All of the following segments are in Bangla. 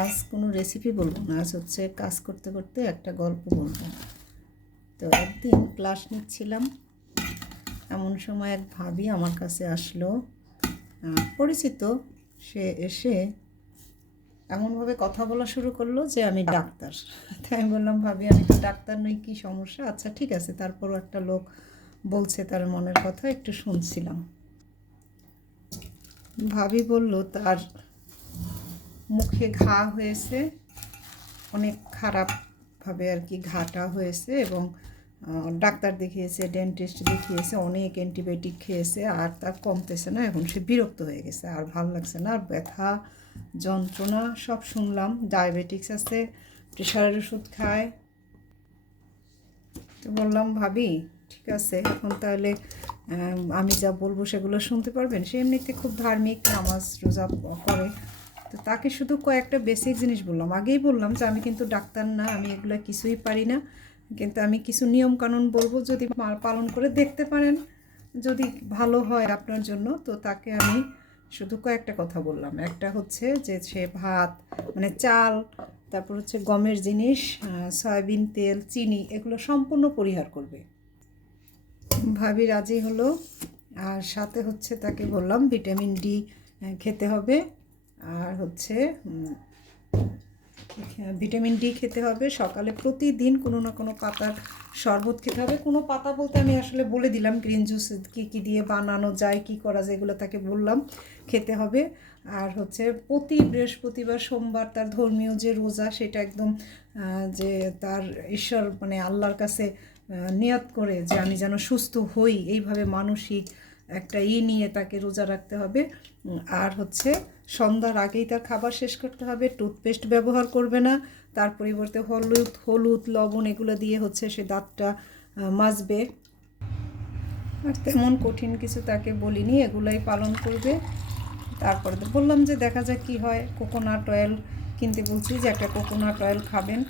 আজ কোনো রেসিপি বলবো না, আজ হচ্ছে কাজ করতে করতে একটা গল্প বলবো। তো একদিন ক্লাস নিচ্ছিলাম, এমন সময় এক ভাবি আমার কাছে আসলো, পরিচিত। সে এসে এমনভাবে কথা বলা শুরু করলো যে আমি ডাক্তার। তাই আমি বললাম, ভাবি আমি তো ডাক্তার নই, কী সমস্যা? আচ্ছা ঠিক আছে, তারপরও একটা লোক বলছে তার মনের কথা, একটু শুনছিলাম। ভাবি বলল তার মুখে ঘা হয়েছে, অনেক খারাপভাবে আর কি ঘাটা হয়েছে, এবং ডাক্তার দেখিয়েছে, ডেন্টিস্ট দেখিয়েছে, অনেক অ্যান্টিবায়োটিক খেয়েছে, আর তার কমতেছে না। এখন সে বিরক্ত হয়ে গেছে, আর ভালো লাগছে না, আর ব্যথা যন্ত্রণা সব শুনলাম। ডায়াবেটিক্স আছে, প্রেশারের ওষুধ খায়। তো বললাম, ভাবি ঠিক আছে, এখন তাহলে আমি যা বলবো সেগুলো শুনতে পারবেন? সে এমনিতে খুব ধার্মিক, নামাজ রোজা করে। তো তাকে শুধু কয়েকটা বেসিক জিনিস বললাম। আগেই বললাম যে আমি কিন্তু ডাক্তার না, আমি এগুলো কিছুই পারি না, কিন্তু আমি কিছু নিয়মকানুন বলবো, যদি পালন করে দেখতে পারেন, যদি ভালো হয় আপনার জন্য। তো তাকে আমি শুধু কয়েকটা কথা বললাম। একটা হচ্ছে যে সে ভাত, মানে চাল, তারপর হচ্ছে গমের জিনিস, সয়াবিন তেল, চিনি, এগুলো সম্পূর্ণ পরিহার করবে। ভাবি রাজি হলো। আর সাথে হচ্ছে তাকে বললাম ভিটামিন ডি খেতে হবে, আর হচ্ছে ভিটামিন ডি খেতে হবে। সকালে প্রতিদিন কোনো না কোনো পাতার শরবত খেতে হবে। কোনো পাতা বলতে আমি আসলে বলে দিলাম গ্রিন জুস কী কী দিয়ে বানানো যায়, কী করা যায়, এগুলো তাকে বললাম খেতে হবে। আর হচ্ছে প্রতি বৃহস্পতিবার সোমবার তার ধর্মীয় যে রোজা, সেটা একদম যে তার ঈশ্বর মানে আল্লাহর কাছে নিয়ত করে যে আমি যেন সুস্থ হই, এইভাবে মানসিক একটা নিয়ে তাকে রোজা রাখতে হবে। আর হচ্ছে সন্ধ্যার আগেই তার খাবার শেষ করতে হবে। টুথপেস্ট ব্যবহার করবে না, তার পরিবর্তে হলুদ লবণ এগুলো দিয়ে হচ্ছে সে দাঁতটা মাজবে। আর তেমন কঠিন কিছু তাকে বলিনি, এগুলাই পালন করবে। তারপরে তো বললাম যে দেখা যাক কী হয়। কোকোনাট অয়েল কিনতে বলছি, যে একটা কোকোনাট অয়েল খাবেন।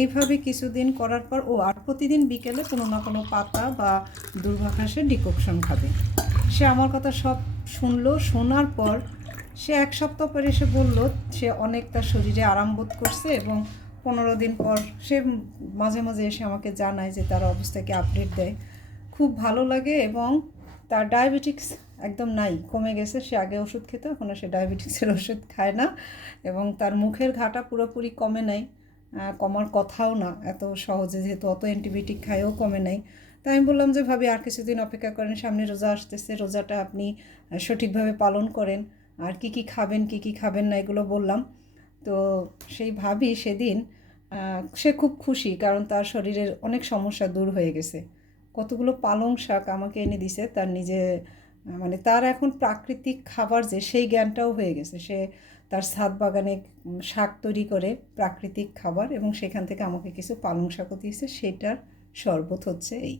এইভাবে কিছুদিন করার পর আর প্রতিদিন বিকেলে কোনো না কোনো পাতা বা দুর্বাঘাসের ডিককশন খাবে। সে আমার কথা সব শুনলো। শোনার পর সে 1 সপ্তাহ পরে এসে বলল সে অনেক তার শরীরে আরাম বোধ করছে, এবং 15 দিন পর সে মাঝে মাঝে এসে আমাকে জানায় যে তার অবস্থাকে আপডেট দেয়। খুব ভালো লাগে, এবং তার ডায়াবেটিক্স একদম নাই, কমে গেছে। সে আগে ওষুধ খেত, এখন সে ডায়াবেটিক্সের ওষুধ খায় না, এবং তার মুখের ঘাটা পুরোপুরি কমে নাই, কমার কথাও না এত সহজে, যেহেতু অত অ্যান্টিবায়োটিক খায়ও কমে নাই। তাই আমি বললাম যে ভাবি আর কিছুদিন অপেক্ষা করেন, সামনে রোজা আসতেছে, রোজাটা আপনি সঠিকভাবে পালন করেন, আর কি কি খাবেন কি কি খাবেন না এগুলো বললাম। তো সেই ভাবি সেদিন সে খুব খুশি, কারণ তার শরীরের অনেক সমস্যা দূর হয়ে গেছে। কতগুলো পালং শাক আমাকে এনে দিছে, তার নিজে মানে তার এখন প্রাকৃতিক খাবার যে সেই জ্ঞানটাও হয়ে গেছে। সে তার ছাদ বাগানে শাক তৈরি করে প্রাকৃতিক খাবার, এবং সেখান থেকে আমাকে কিছু পালং শাকও দিয়েছে, সেটার শরবত হচ্ছে এই।